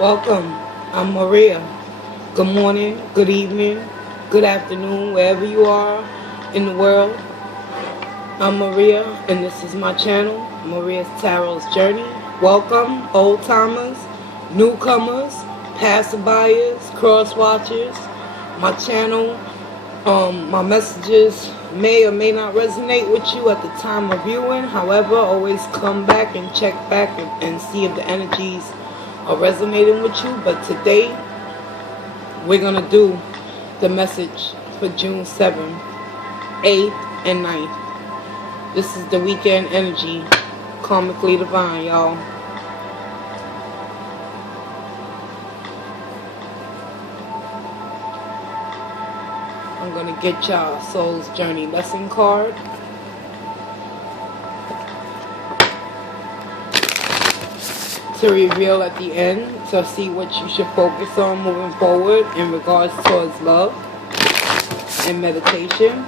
Welcome. I'm Maria. Good morning, good evening, good afternoon, wherever you are in the world. I'm Maria, and this is my channel, Maria's Tarot's Journey. Welcome, old timers, newcomers, passerbyers, cross watchers. My channel, my messages may or may not resonate with you at the time of viewing. However, always come back and check back and see if the energies are resonating with you. But today we're gonna do the message for June 7th, 8th, and 9th. This is the weekend energy, karmically divine, y'all. I'm gonna get y'all soul's journey lesson card. To reveal at the end, to see what you should focus on moving forward in regards towards love and meditation.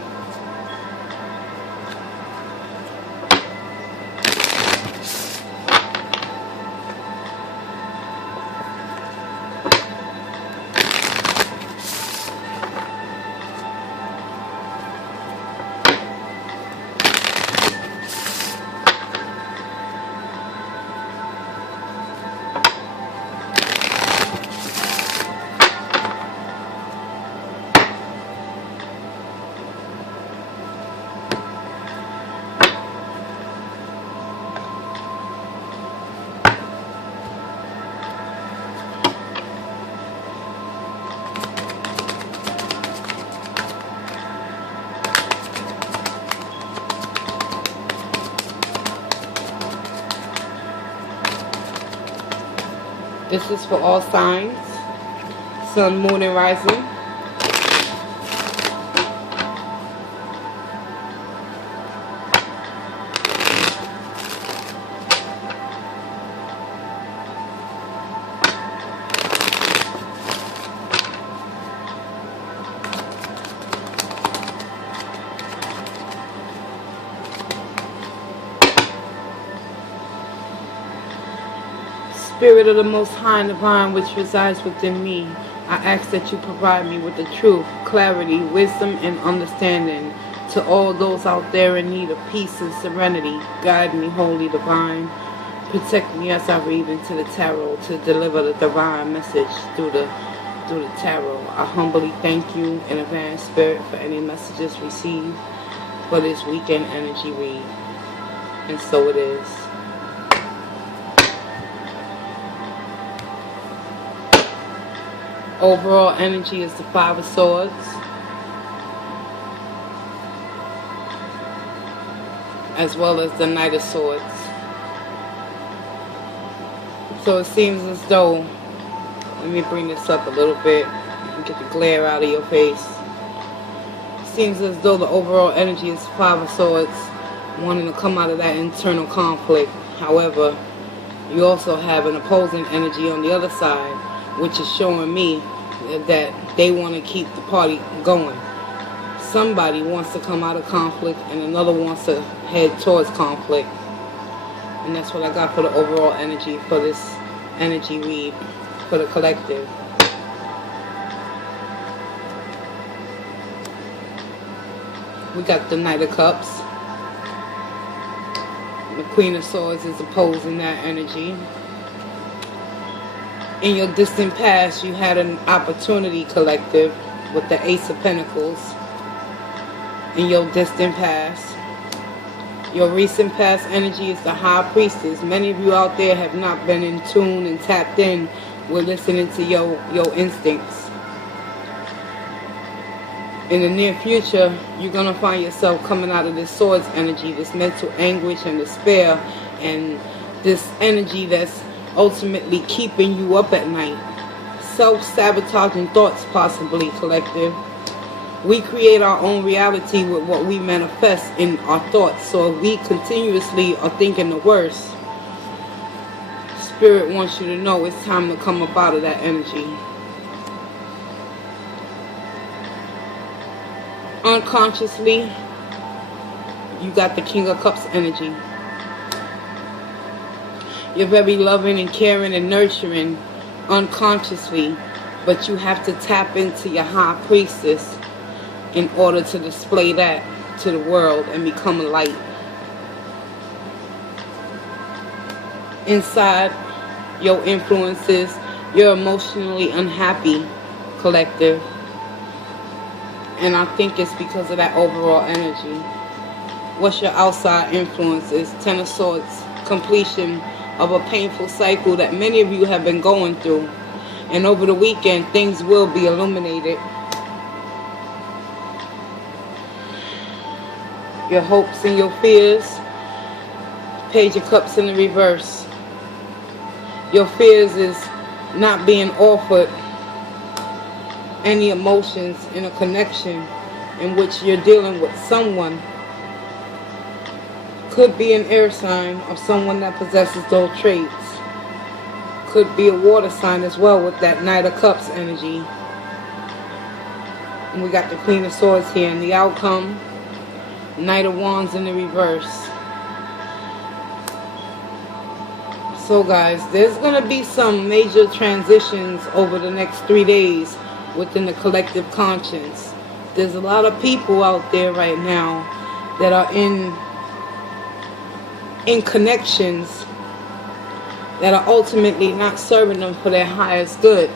This is for all signs, sun, moon, and rising. Spirit of the Most High and Divine, which resides within me, I ask that you provide me with the truth, clarity, wisdom, and understanding. To all those out there in need of peace and serenity, guide me, Holy Divine. Protect me as I read into the tarot to deliver the divine message through the tarot. I humbly thank you in advance, Spirit, for any messages received for this weekend energy read. And so it is. Overall energy is the Five of Swords, as well as the Knight of Swords. So it seems as though, let me bring this up a little bit and get the glare out of your face. It seems as though the overall energy is Five of Swords, wanting to come out of that internal conflict. However, you also have an opposing energy on the other side, which is showing me that they want to keep the party going. Somebody wants to come out of conflict and another wants to head towards conflict. And that's what I got for the overall energy for this energy read for the collective. We got the Knight of Cups. The Queen of Swords is opposing that energy. In your distant past, you had an opportunity, collective, with the Ace of Pentacles. In your distant past. Your recent past energy is the High Priestess. Many of you out there have not been in tune and tapped in with listening to your instincts. In the near future, you're going to find yourself coming out of this Swords energy, this mental anguish and despair, and this energy that's ultimately keeping you up at night. Self-sabotaging thoughts, possibly, collective. We create our own reality with what we manifest in our thoughts. So if we continuously are thinking the worst, Spirit wants you to know it's time to come up out of that energy. Unconsciously, you got the King of Cups energy. You're very loving and caring and nurturing unconsciously, but you have to tap into your high priestess in order to display that to the world and become a light. Inside your influences, you're emotionally unhappy, collective. And I think it's because of that overall energy. What's your outside influences? Ten of Swords, completion of a painful cycle that many of you have been going through. And over the weekend, things will be illuminated. Your hopes and your fears. Page of Cups in the reverse. Your fears is not being offered any emotions in a connection in which you're dealing with someone. Could be an air sign of someone that possesses those traits. Could be a water sign as well with that Knight of Cups energy. And we got the Queen of Swords here. And the outcome, Knight of Wands in the reverse. So guys, there's going to be some major transitions over the next 3 days within the collective conscience. There's a lot of people out there right now that are in connections that are ultimately not serving them for their highest good.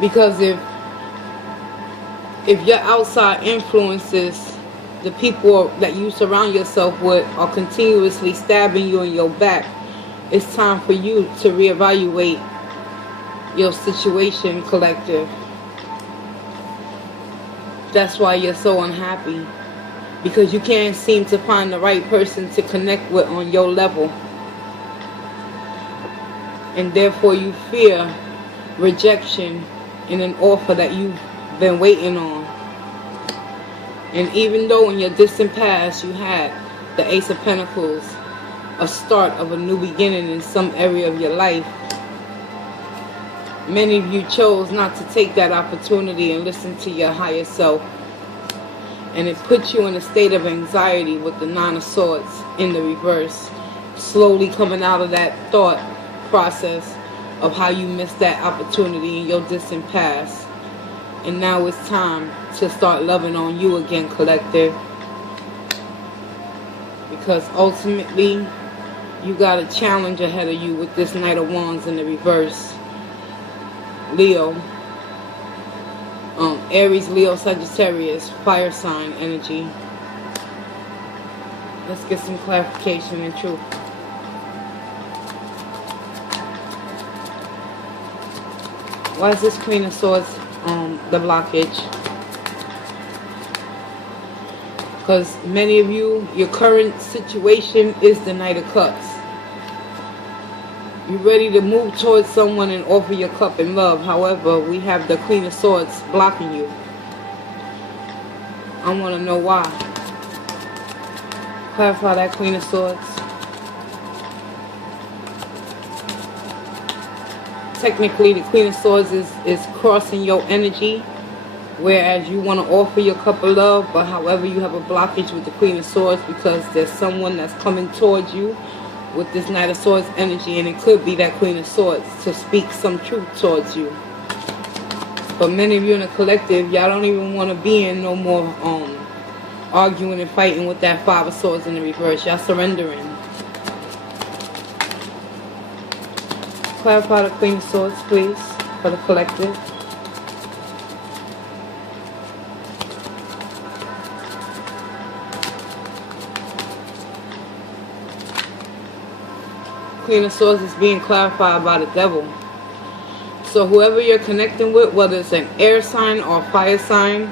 Because if your outside influences, the people that you surround yourself with, are continuously stabbing you in your back, it's time for you to reevaluate your situation, collective. That's why you're so unhappy, because you can't seem to find the right person to connect with on your level, and therefore you fear rejection in an offer that you've been waiting on. And even though in your distant past you had the Ace of Pentacles, a start of a new beginning in some area of your life, many of you chose not to take that opportunity and listen to your higher self. And it put you in a state of anxiety with the Nine of Swords in the reverse. Slowly coming out of that thought process of how you missed that opportunity in your distant past. And now it's time to start loving on you again, collective. Because ultimately, you got a challenge ahead of you with this Knight of Wands in the reverse. Leo, Aries, Leo, Sagittarius, fire sign energy. Let's get some clarification and truth. Why is this Queen of Swords the blockage? Because many of you, your current situation is the Knight of Cups. You're ready to move towards someone and offer your cup in love. However, we have the Queen of Swords blocking you. I want to know why. Clarify that Queen of Swords. Technically, the Queen of Swords is crossing your energy, whereas you want to offer your cup of love, but however, you have a blockage with the Queen of Swords because there's someone that's coming towards you with this Knight of Swords energy, and it could be that Queen of Swords to speak some truth towards you. But many of you in the collective, y'all don't even want to be in no more arguing and fighting with that Five of Swords in the reverse. Y'all surrendering. Clarify the Queen of Swords, please, for the collective. Queen of Swords is being clarified by the devil. So whoever you're connecting with, whether it's an air sign or fire sign,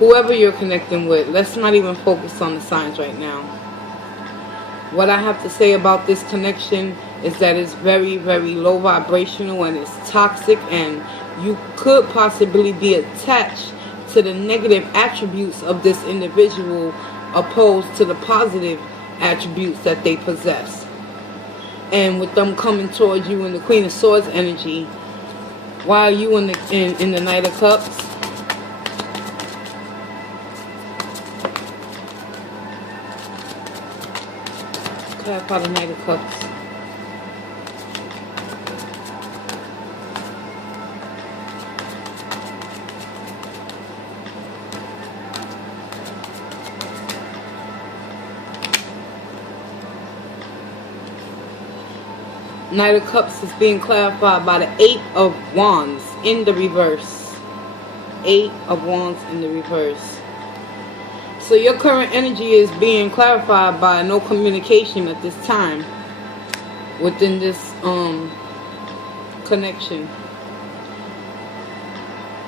whoever you're connecting with, let's not even focus on the signs right now. What I have to say about this connection is that it's very, very low vibrational and it's toxic, and you could possibly be attached to the negative attributes of this individual opposed to the positive attributes that they possess. And with them coming towards you in the Queen of Swords energy, why are you in the Knight of Cups? Clarify the Knight of Cups. Knight of Cups is being clarified by the Eight of Wands in the reverse. Eight of Wands in the reverse. So your current energy is being clarified by no communication at this time within this connection.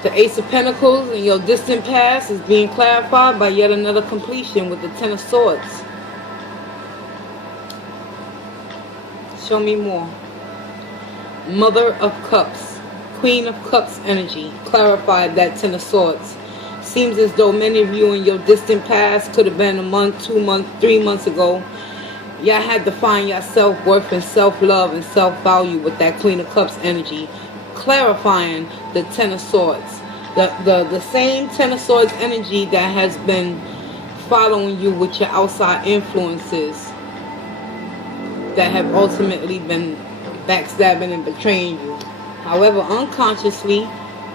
The Ace of Pentacles in your distant past is being clarified by yet another completion with the Ten of Swords. Show me more. Mother of Cups, Queen of Cups energy, clarified that Ten of Swords. Seems as though many of you in your distant past, could have been a month, 2 months, 3 months ago, y'all had to find your self-worth and self-love and self-value with that Queen of Cups energy, clarifying the Ten of Swords. The same Ten of Swords energy that has been following you with your outside influences that have ultimately been backstabbing and betraying you. However, unconsciously,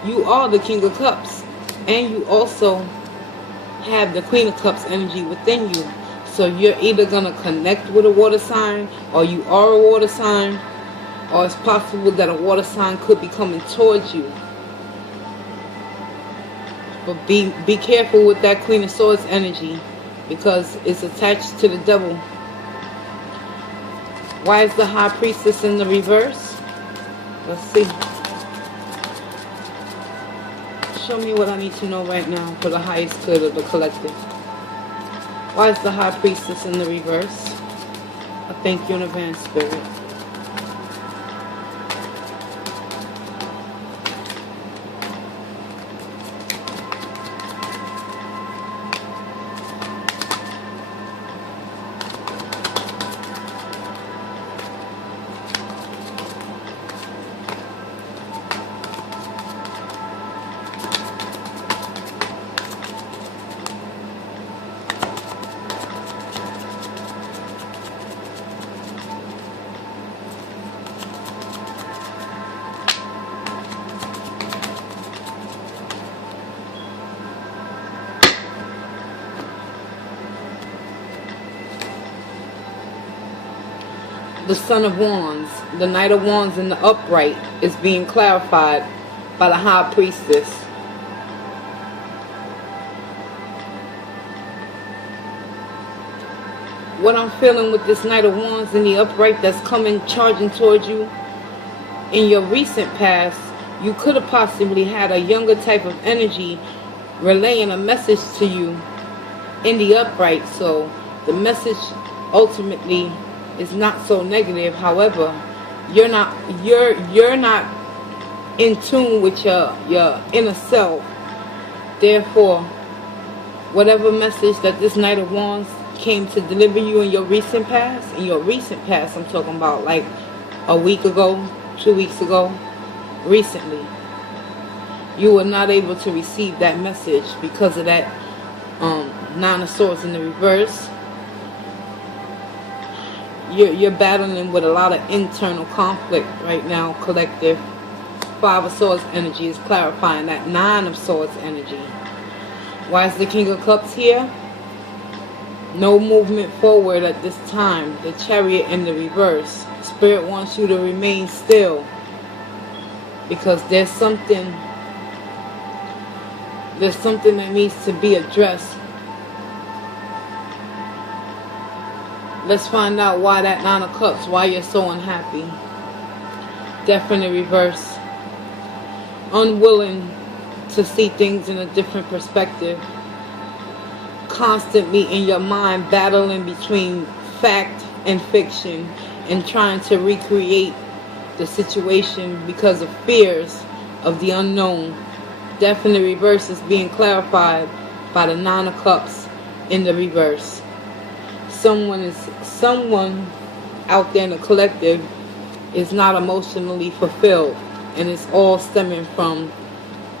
you are the King of Cups. And you also have the Queen of Cups energy within you. So you're either going to connect with a water sign, or you are a water sign, or it's possible that a water sign could be coming towards you. But be careful with that Queen of Swords energy, because it's attached to the devil. Why is the High Priestess in the reverse? Let's see. Show me what I need to know right now for the highest good of the collective. Why is the High Priestess in the reverse? I thank you in advance, Spirit. The Son of Wands, the Knight of Wands in the upright, is being clarified by the High Priestess. What I'm feeling with this Knight of Wands in the upright that's coming charging towards you, in your recent past, you could have possibly had a younger type of energy relaying a message to you in the upright. So the message ultimately is not so negative. However, you're not in tune with your inner self. Therefore, whatever message that this Knight of Wands came to deliver you in your recent past, I'm talking about like a week ago, 2 weeks ago, recently, you were not able to receive that message because of that Nine of Swords in the reverse. You're battling with a lot of internal conflict right now, collective. Five of Swords energy is clarifying that Nine of Swords energy. Why is the King of Cups here? No movement forward at this time. The Chariot in the reverse. Spirit wants you to remain still, because there's something that needs to be addressed. Let's find out why that Nine of Cups, why you're so unhappy. Death in the reverse. Unwilling to see things in a different perspective. Constantly in your mind battling between fact and fiction and trying to recreate the situation because of fears of the unknown. Death in the reverse is being clarified by the Nine of Cups in the reverse. Someone out there in the collective is not emotionally fulfilled, and it's all stemming from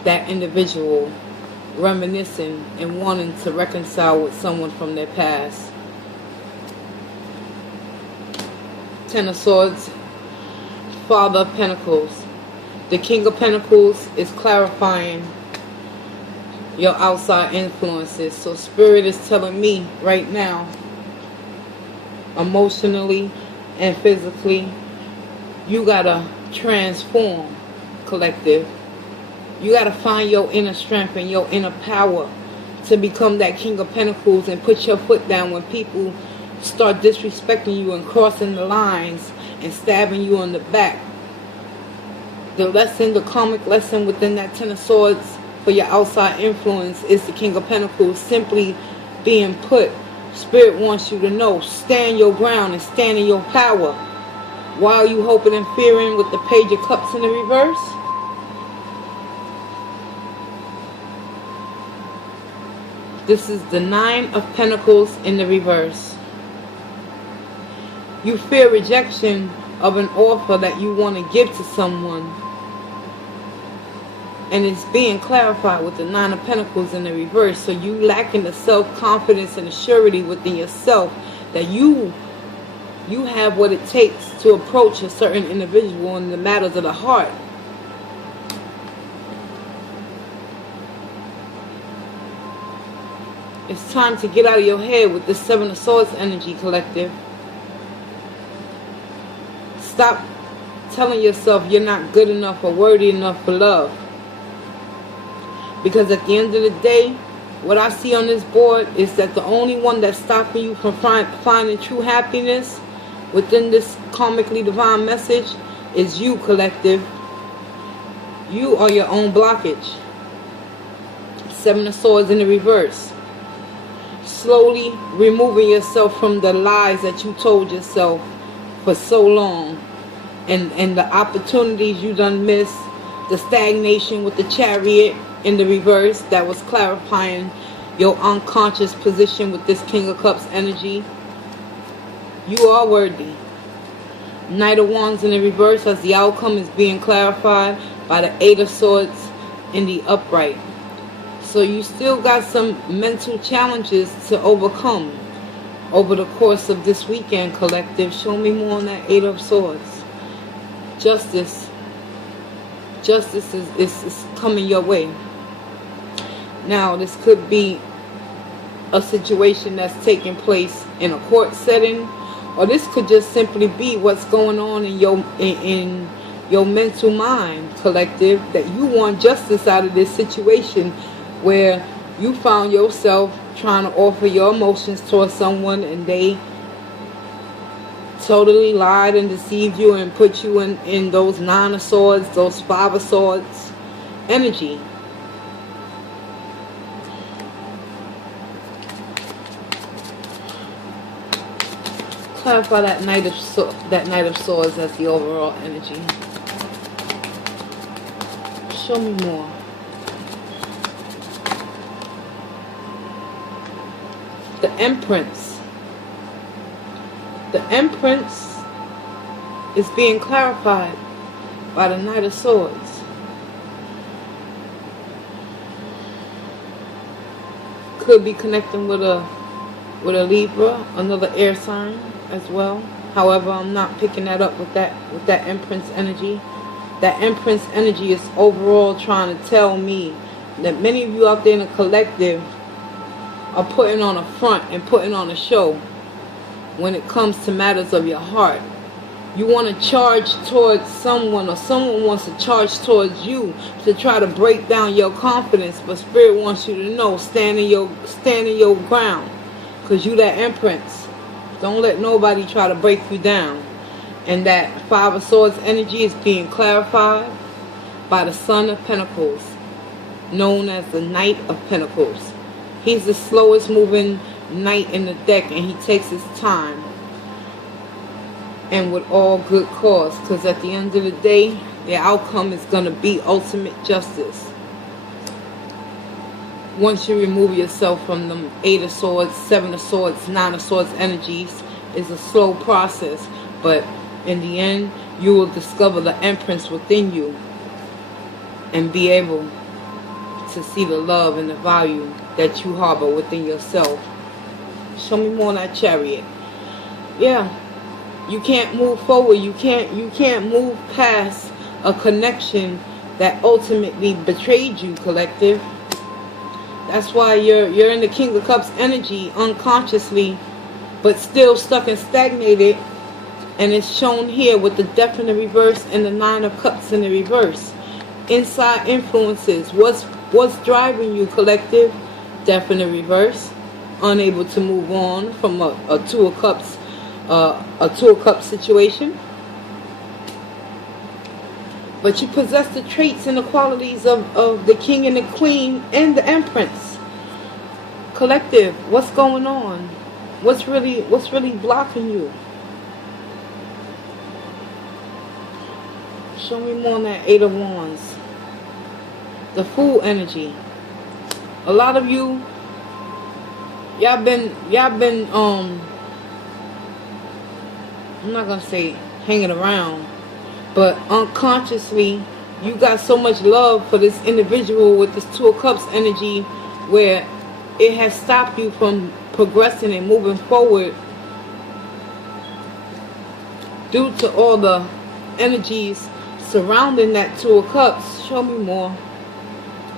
that individual reminiscing and wanting to reconcile with someone from their past. Ten of Swords, Father of Pentacles. The King of Pentacles is clarifying your outside influences. So Spirit is telling me right now, emotionally and physically, You gotta transform, collective. You gotta find your inner strength and your inner power to become that King of Pentacles and put your foot down when people start disrespecting you and crossing the lines and stabbing you on the back. The lesson, the karmic lesson within that Ten of Swords for your outside influence is the King of Pentacles simply being put. Spirit wants you to know, stand your ground and stand in your power. Why are you hoping and fearing with the Page of Cups in the reverse? This is the Nine of Pentacles in the reverse. You fear rejection of an offer that you want to give to someone. And it's being clarified with the Nine of Pentacles in the reverse. So you lacking the self-confidence and the surety within yourself that you have what it takes to approach a certain individual in the matters of the heart. It's time to get out of your head with this Seven of Swords energy, collective. Stop telling yourself you're not good enough or worthy enough for love. Because at the end of the day, what I see on this board is that the only one that's stopping you from finding true happiness within this karmically divine message is you, collective. You are your own blockage. Seven of Swords in the reverse. Slowly removing yourself from the lies that you told yourself for so long. And the opportunities you done missed. The stagnation with the Chariot in the reverse. That was clarifying your unconscious position with this King of Cups energy. You are worthy. Knight of Wands in the reverse as the outcome is being clarified by the Eight of Swords in the upright. So you still got some mental challenges to overcome over the course of this weekend, collective. Show me more on that Eight of Swords. Justice. Justice is coming your way. Now, this could be a situation that's taking place in a court setting, or this could just simply be what's going on in your mental mind, collective, that you want justice out of this situation where you found yourself trying to offer your emotions towards someone and they totally lied and deceived you and put you in those Nine of Swords, those Five of Swords energy. Clarify that Knight of Swords as the overall energy. Show me more. The Empress. The Empress is being clarified by the Knight of Swords. Could be connecting with a Libra, another air sign as well. However, I'm not picking that up with that Empress energy. That Empress energy is overall trying to tell me that many of you out there in the collective are putting on a front and putting on a show when it comes to matters of your heart. You want to charge towards someone, or someone wants to charge towards you to try to break down your confidence, but Spirit wants you to know, stand in your ground, because you that Empress. Don't let nobody try to break you down. And that Five of Swords energy is being clarified by the Son of Pentacles, known as the Knight of Pentacles. He's the slowest moving knight in the deck, and he takes his time. And with all good cause, because at the end of the day, the outcome is going to be ultimate justice. Once you remove yourself from the Eight of Swords, Seven of Swords, Nine of Swords energies, it's a slow process. But in the end, you will discover the Empress within you and be able to see the love and the value that you harbor within yourself. Show me more on that Chariot. Yeah, you can't move forward. You can't move past a connection that ultimately betrayed you, collective. That's why you're in the King of Cups energy unconsciously, but still stuck and stagnated And it's shown here with the Death in the reverse and the Nine of Cups in the reverse. Inside influences. What's driving you, collective? Death in the reverse. Unable to move on from a Two of Cups, situation. But you possess the traits and the qualities of the King and the Queen and the Empress. Collective, what's going on? What's really blocking you? Show me more on that Eight of Wands. The Fool energy. A lot of you, y'all been I'm not gonna say hanging around, but unconsciously you got so much love for this individual with this Two of Cups energy where it has stopped you from progressing and moving forward due to all the energies surrounding that Two of Cups. Show me more.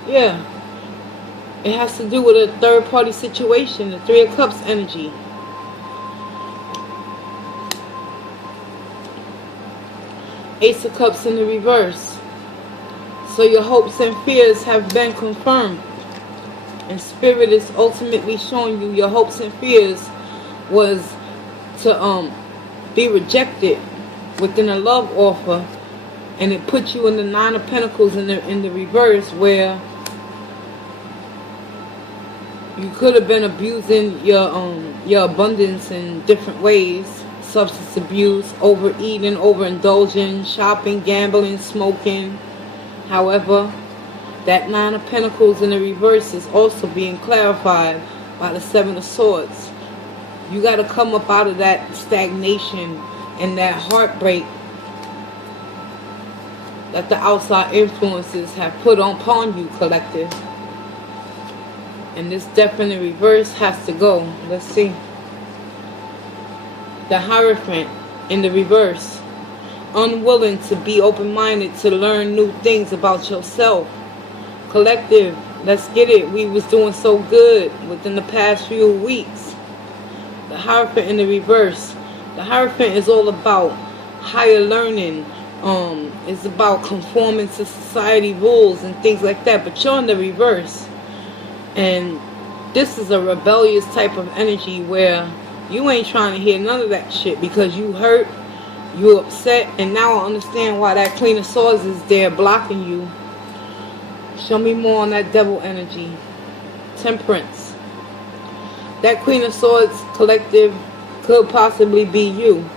Yeah. It has to do with a third party situation, the Three of Cups energy. Ace of Cups in the reverse. So your hopes and fears have been confirmed. And Spirit is ultimately showing you your hopes and fears was to be rejected within a love offer. And it put you in the Nine of Pentacles in the reverse, where you could have been abusing your abundance in different ways. Substance abuse, overeating, overindulging, shopping, gambling, smoking. However, that Nine of Pentacles in the reverse is also being clarified by the Seven of Swords. You got to come up out of that stagnation and that heartbreak that the outside influences have put upon you, collective. And this Death in the reverse has to go. Let's see. The Hierophant in the reverse. Unwilling to be open-minded to learn new things about yourself. Collective, let's get it. We was doing so good within the past few weeks. The Hierophant in the reverse. The Hierophant is all about higher learning. It's about conforming to society rules and things like that. But you're in the reverse. And this is a rebellious type of energy where you ain't trying to hear none of that shit because you hurt, you upset, and now I understand why that Queen of Swords is there blocking you. Show me more on that Devil energy. Temperance. That Queen of Swords, collective, could possibly be you.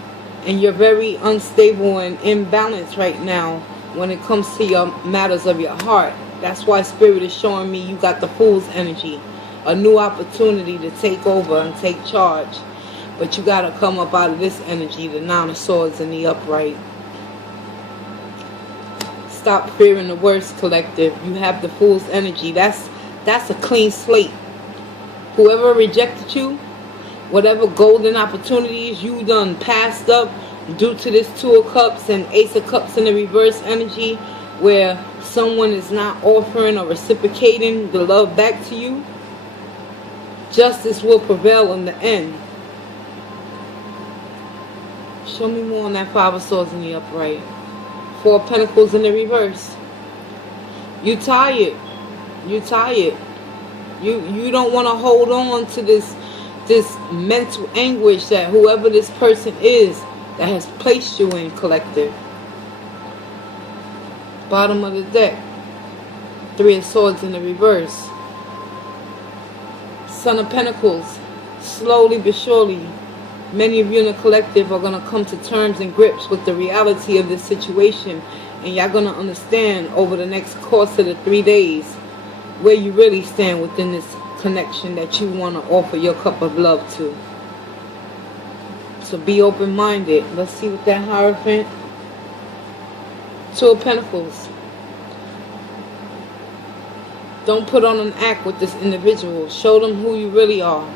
And you're very unstable and imbalanced right now when it comes to your matters of your heart. That's why Spirit is showing me you got the Fool's energy. A new opportunity to take over and take charge. But you got to come up out of this energy, the Nine of Swords in the upright. Stop fearing the worst, collective. You have the Fool's energy. That's a clean slate. Whoever rejected you, whatever golden opportunities you done passed up due to this Two of Cups and Ace of Cups in the reverse energy, where someone is not offering or reciprocating the love back to you, justice will prevail in the end. Show me more on that Five of Swords in the upright. Four of Pentacles in the reverse. You tired. You tired. You don't want to hold on to this mental anguish that whoever this person is that has placed you in, collective. Bottom of the deck. Three of Swords in the reverse. Son of Pentacles. Slowly but surely, many of you in the collective are going to come to terms and grips with the reality of this situation. And y'all going to understand over the next course of the 3 days where you really stand within this connection that you want to offer your cup of love to. So be open-minded. Let's see what that Hierophant. Two of Pentacles. Don't put on an act with this individual. Show them who you really are.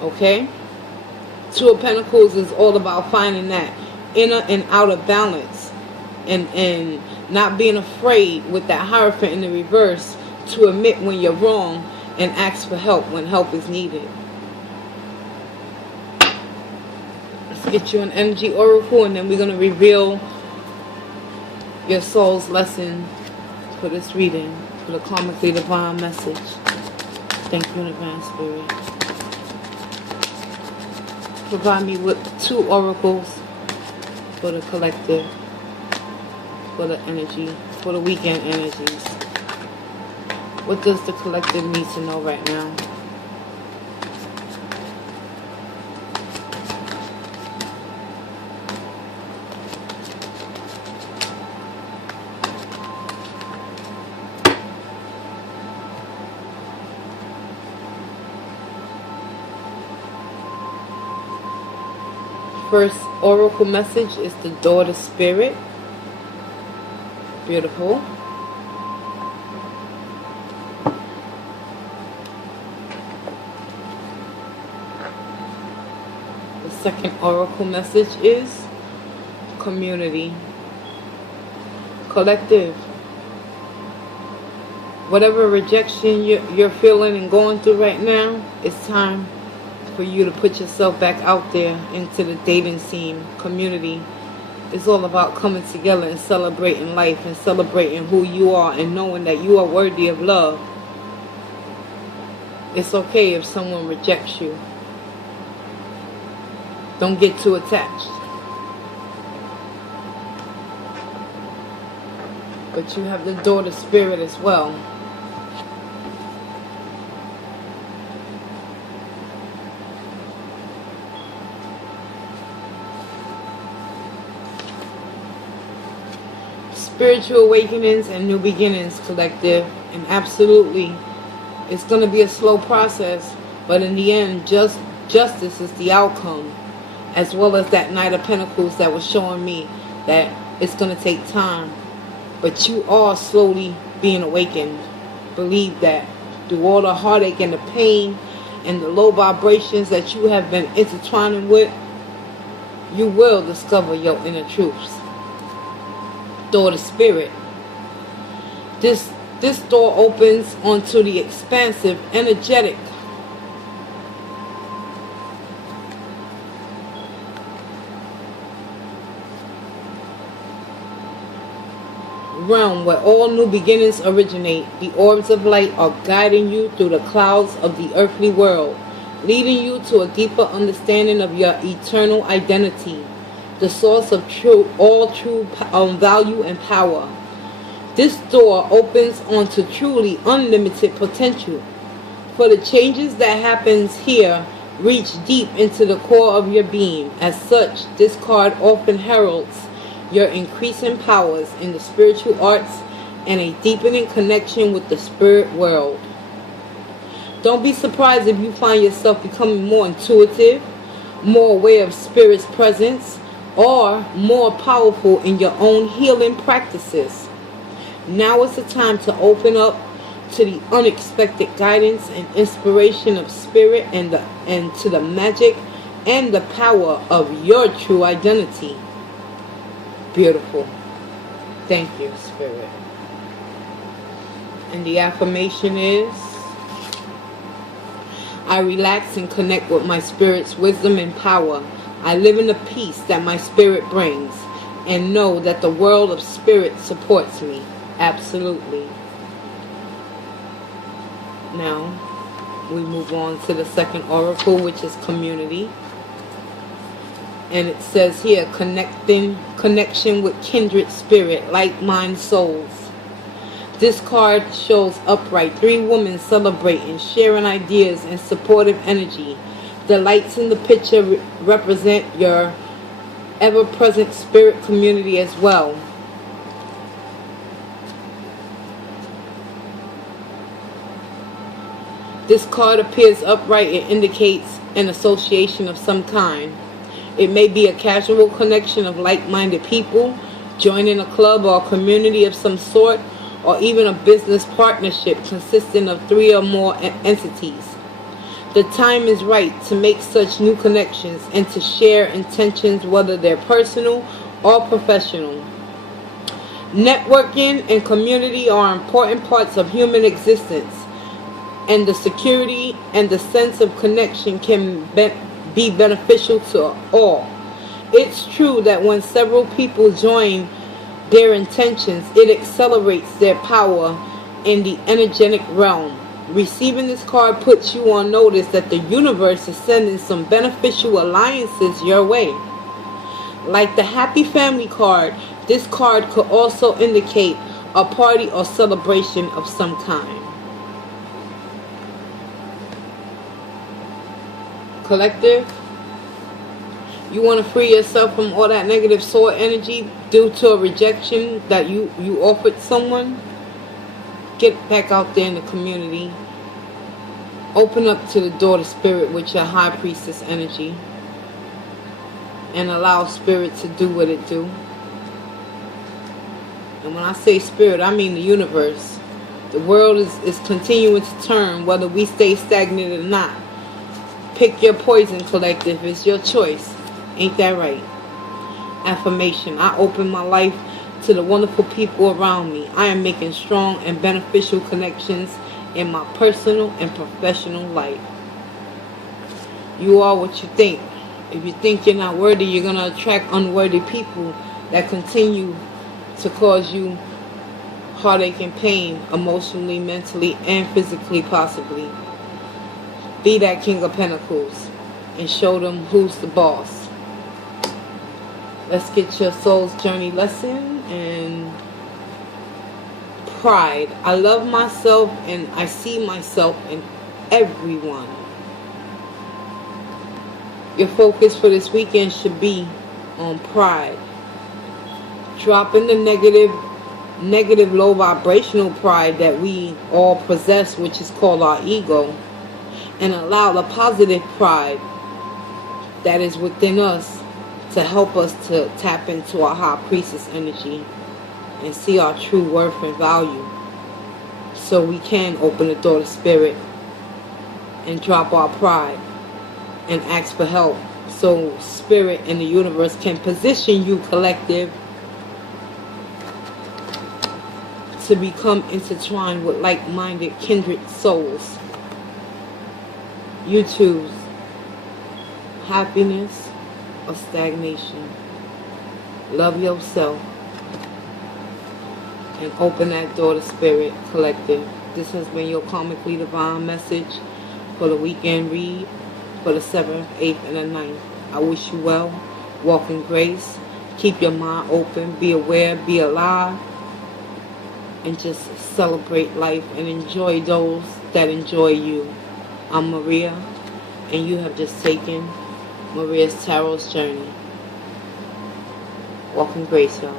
Okay? Two of Pentacles is all about finding that inner and outer balance. And not being afraid with that Hierophant in the reverse to admit when you're wrong and ask for help when help is needed. Get you an energy oracle, and then we're going to reveal your soul's lesson for this reading, for the karmically divine message. Thank you in advance, Spirit. Provide me with 2 oracles for the collective, for the energy, for the weekend energies. What does the collective need to know right now? First oracle message is the daughter spirit. Beautiful. The second oracle message is community. Collective. Whatever rejection you're feeling and going through right now, it's time for you to put yourself back out there into the dating scene. Community is all about coming together and celebrating life and celebrating who you are and knowing that you are worthy of love. It's okay if someone rejects you. Don't get too attached. But you have the daughter spirit as well. Spiritual awakenings and new beginnings, collective. And absolutely, it's going to be a slow process, but in the end, justice is the outcome. As well as that Knight of Pentacles that was showing me that it's going to take time. But you are slowly being awakened. Believe that. Through all the heartache and the pain and the low vibrations that you have been intertwining with, you will discover your inner truths. Daughter spirit. This door opens onto the expansive, energetic realm where all new beginnings originate. The orbs of light are guiding you through the clouds of the earthly world, leading you to a deeper understanding of your eternal identity, the source of all true value and power. This door opens onto truly unlimited potential. For the changes that happens here reach deep into the core of your being. As such, this card often heralds your increasing powers in the spiritual arts and a deepening connection with the spirit world. Don't be surprised if you find yourself becoming more intuitive, more aware of spirit's presence, or more powerful in your own healing practices. Now is the time to open up to the unexpected guidance and inspiration of spirit and to the magic and the power of your true identity. Beautiful. Thank you, Spirit. And the affirmation is, I relax and connect with my spirit's wisdom and power. I live in the peace that my spirit brings and know that the world of spirit supports me. Absolutely. Now, we move on to the second oracle, which is community. And it says here, connection with kindred spirit, like-minded souls. This card shows upright 3 women celebrating, sharing ideas and supportive energy. The lights in the picture represent your ever-present spirit community as well. This card appears upright. It indicates an association of some kind. It may be a casual connection of like-minded people, joining a club or a community of some sort, or even a business partnership consisting of 3 or more entities. The time is right to make such new connections and to share intentions, whether they're personal or professional. Networking and community are important parts of human existence, and the security and the sense of connection can be beneficial to all. It's true that when several people join their intentions, it accelerates their power in the energetic realm. Receiving this card puts you on notice that the universe is sending some beneficial alliances your way. Like the Happy Family card, this card could also indicate a party or celebration of some kind. Collective, you want to free yourself from all that negative soul energy due to a rejection that you offered someone. Get back out there in the community. Open up to the door to spirit with your high priestess energy. And allow spirit to do what it do. And when I say spirit, I mean the universe. The world is continuing to turn, whether we stay stagnant or not. Pick your poison, collective. It's your choice. Ain't that right? Affirmation. I open my life to the wonderful people around me. I am making strong and beneficial connections in my personal and professional life. You are what you think. If you think you're not worthy, you're going to attract unworthy people that continue to cause you heartache and pain, emotionally, mentally, and physically, possibly. Be that King of Pentacles and show them who's the boss. Let's get your soul's journey lesson. And pride. I love myself and I see myself in everyone. Your focus for this weekend should be on pride. Dropping the negative low vibrational pride that we all possess, which is called our ego, and allow the positive pride that is within us to help us to tap into our high priestess energy and see our true worth and value, so we can open the door to spirit and drop our pride and ask for help, so spirit and the universe can position you, collective, to become intertwined with like-minded kindred souls. You choose happiness or stagnation. Love yourself and open that door to spirit, collective. This has been your Karmicly Divine message for the weekend read for the 7th, 8th, and the 9th. I wish you well. Walk in grace. Keep your mind open. Be aware. Be alive. And just celebrate life and enjoy those that enjoy you. I'm Maria, and you have just taken Maria's Tarot's journey. Walk in grace, y'all.